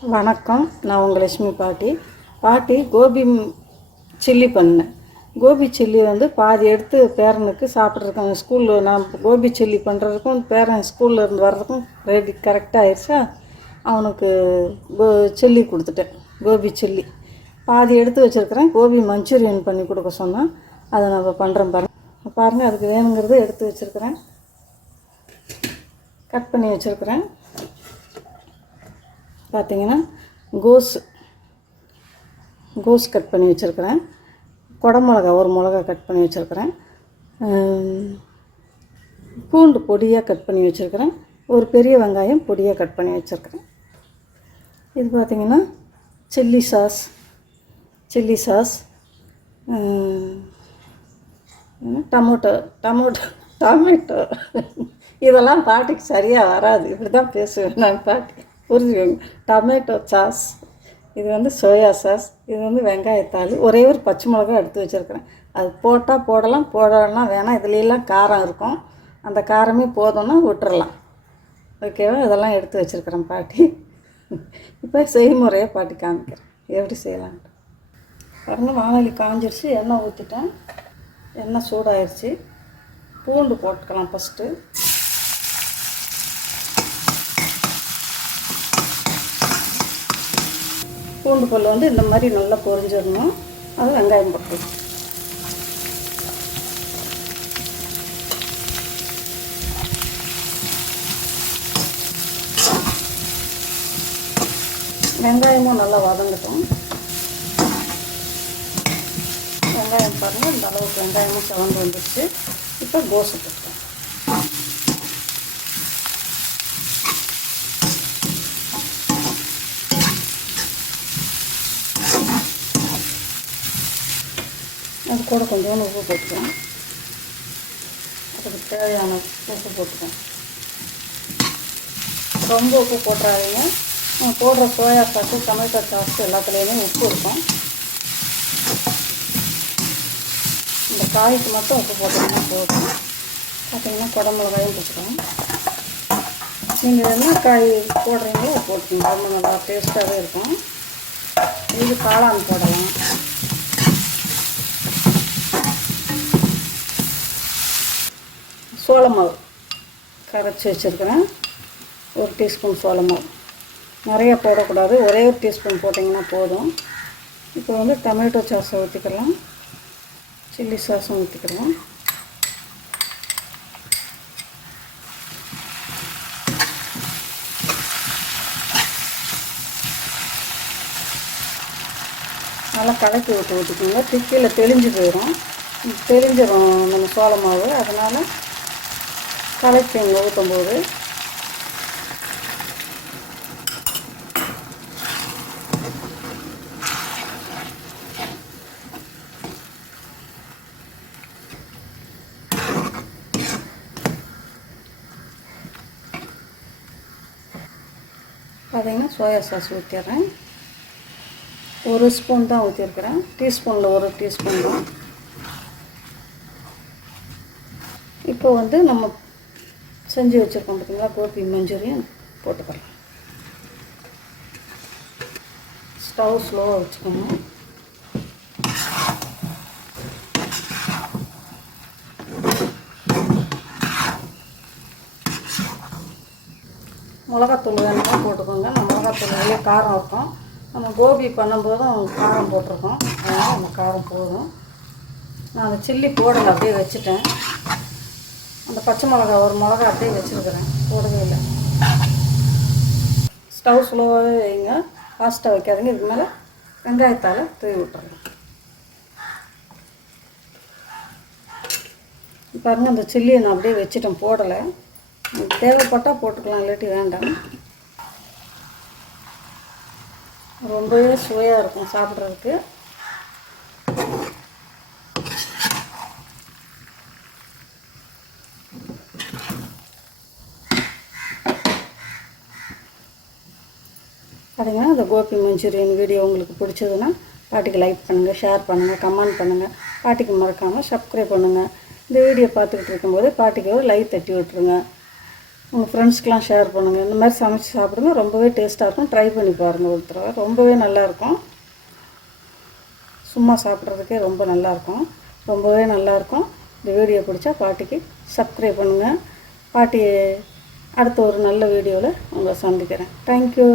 வணக்கம். நான் உங்கள் லட்சுமி பாட்டி. பாட்டி கோபி சில்லி பண்ணேன் கோபி சில்லி வந்து பாதி எடுத்து பேரனுக்கு சாப்பிட்றதுக்கும் ஸ்கூலில் நான் கோபி சில்லி பண்ணுறதுக்கும் பேரன் ஸ்கூலில் இருந்து வர்றதுக்கும் ரெடி கரெக்டாக ஆயிடுச்சா? அவனுக்கு கோ சில்லி கொடுத்துட்டேன். கோபி சில்லி. பாதி எடுத்து வச்சுருக்கிறேன். கோபி மஞ்சூரியன் பண்ணி கொடுக்க சொன்னால் அதை நம்ம பண்ணுறோம் பாருங்கள் பாருங்கள் அதுக்கு வேணுங்கிறத எடுத்து வச்சுருக்கிறேன். கட் பண்ணி வச்சுருக்கிறேன். பார்த்தீங்கன்னா கோஸ் கோஸ் கட் பண்ணி வச்சுருக்கிறேன். குடமிளகா ஒரு மிளகா கட் பண்ணி வச்சுருக்கிறேன். பூண்டு பொடியாக கட் பண்ணி வச்சுருக்கிறேன். ஒரு பெரிய வெங்காயம் பொடியாக கட் பண்ணி வச்சுருக்கிறேன். இது பார்த்திங்கன்னா chilli sauce chilli sauce tomato tomato tomato. இதெல்லாம் பாட்டிக்கு சரியாக வராது. இப்படி தான் பேசுவேன் நான் பாட்டி. புரிஞ்சுக்கோங்க டொமேட்டோ சாஸ் இது வந்து சோயா சாஸ் இது வந்து வெங்காயத்தாள் ஒரே ஒரு பச்சை மிளகா எடுத்து வச்சுருக்குறேன். அது போட்டால் போடலாம் போடலாம் வேணாம். இதுலலாம் காரம் இருக்கும். அந்த காரமே போதும்னா விட்டுறலாம். ஓகேவா? இதெல்லாம் எடுத்து வச்சுருக்குறேன் பாட்டி. இப்போ செய்முறையை பாட்டி காமிக்கிறேன். எப்படி செய்யலான்ட்டு பாருங்க வானொலி காஞ்சிருச்சு. எண்ணெய் ஊற்றிட்டேன் எண்ணெய் சூடாயிருச்சு. பூண்டு போட்டுக்கலாம் ஃபஸ்ட்டு பூண்டு பல் வந்து இந்த மாதிரி நல்லா பொரிஞ்சிடணும். அது வெங்காயம் போட்டு. வெங்காயமும் நல்லா வதங்கட்டும். வெங்காயம் பாருங்கள் இந்த அளவுக்கு வெங்காயமும் சிவந்து வந்துடுச்சு இப்போ கோசு போட்டோம் அது கூட கொஞ்சோண்டு உப்பு போட்டுக்கலாம். அதுக்கு தேவையான உப்பு போட்டுக்கலாம். ரொம்ப உப்பு போட்டுறாதீங்க. நம்ம போடுற சோயா சாஸு டொமேட்டோ சாஸ் எல்லாத்துலேயுமே உப்பு இருக்கும். இந்த காய்க்கு மட்டும் உப்பு போட்டிங்கன்னா போதும். பார்த்தீங்கன்னா குடமிளகாயும் போட்டுக்கலாம். நீங்கள் என்ன காய் போடுறீங்களோ போட்டுக்கோங்க. ரொம்ப நல்லா டேஸ்ட்டாகவே இருக்கும். இது காளான் போடலாம். சோளமாவு. கரைச்சி வச்சுருக்கிறேன். ஒரு டீஸ்பூன் சோளமாவு. நிறையா நிறைய போடக்கூடாது. ஒரே ஒரு டீஸ்பூன் போட்டிங்கன்னா போதும். இப்போ வந்து டொமேட்டோ சாஸை ஊற்றிக்கலாம் சில்லி சாஸும் ஊற்றிக்கலாம் நல்லா கலக்கி விட்டு ஊற்றிக்கோங்க திக்கியில் தெளிஞ்சு போயிடும். தெளிஞ்சிடும் நம்ம சோள மாவு அதனால் கலக்கிங்க ஊற்றும்போது பார்த்தீங்கன்னா சோயா சாஸ் ஊற்றிடுறேன் ஒரு ஸ்பூன் தான் ஊற்றிருக்கிறேன் டீஸ்பூனில் ஒரு டீஸ்பூன் தான். இப்போ வந்து நம்ம செஞ்சு வச்சுருக்கோம் பார்த்தீங்களா கோபி மஞ்சூரியன் போட்டுக்கலாம். ஸ்டவ் ஸ்லோவாக வச்சுக்கோங்க. மிளகாத்தூள் வேணும்னா போட்டுக்கோங்க. நம்ம மிளகாத்தூள் நிறைய காரம் இருக்கும். நம்ம கோபி பண்ணும்போதும் காரம் போட்டிருக்கோம். அதனால் நம்ம காரம் போதும். நான் அந்த சில்லி போடலை அப்படியே வச்சுட்டேன். அந்த பச்சை மிளகா ஒரு மிளகா அப்படியே வச்சுருக்குறேன். போடவே இல்லை. ஸ்டவ் ஸ்லோவாகவே வைங்க. ஃபாஸ்ட்டாக வைக்காதீங்க. இதுக்கு மேலே வெங்காயத்தால் தூவி விட்டுறேன் பாருங்கள் அந்த சில்லியை நான் அப்படியே வச்சுட்டேன். போடலை. தேவைப்பட்டால் போட்டுக்கலாம் இல்லாட்டி வேண்டாம். ரொம்பவே சுவையாக இருக்கும் சாப்பிட்றதுக்கு. பார்த்தீங்கன்னா இந்த கோபி மஞ்சூரியன் வீடியோ உங்களுக்கு பிடிச்சதுன்னா பாட்டிக்கு லைக் பண்ணுங்கள் ஷேர் பண்ணுங்கள் கமெண்ட் பண்ணுங்கள் பாட்டிக்கு மறக்காமல் சப்ஸ்கிரைப் பண்ணுங்கள் இந்த வீடியோ பார்த்துக்கிட்டு இருக்கும்போது பாட்டிக்கு ஒரு லைக் தட்டி விட்ருங்க உங்கள் ஃப்ரெண்ட்ஸ்க்கெலாம் ஷேர் பண்ணுங்கள் இந்த மாதிரி சமைச்சு சாப்பிடுங்க. ரொம்பவே டேஸ்ட்டாக இருக்கும். ட்ரை பண்ணி பாருங்கள் ஒரு தடவை ரொம்பவே நல்லாயிருக்கும் சும்மா சாப்பிட்றதுக்கே ரொம்ப நல்லாயிருக்கும் ரொம்பவே நல்லாயிருக்கும் இந்த வீடியோ பிடிச்சா பாட்டிக்கு சப்ஸ்கிரைப் பண்ணுங்கள் பாட்டி அடுத்த ஒரு நல்ல வீடியோவில் உங்களை சந்திக்கிறேன். தேங்க்யூ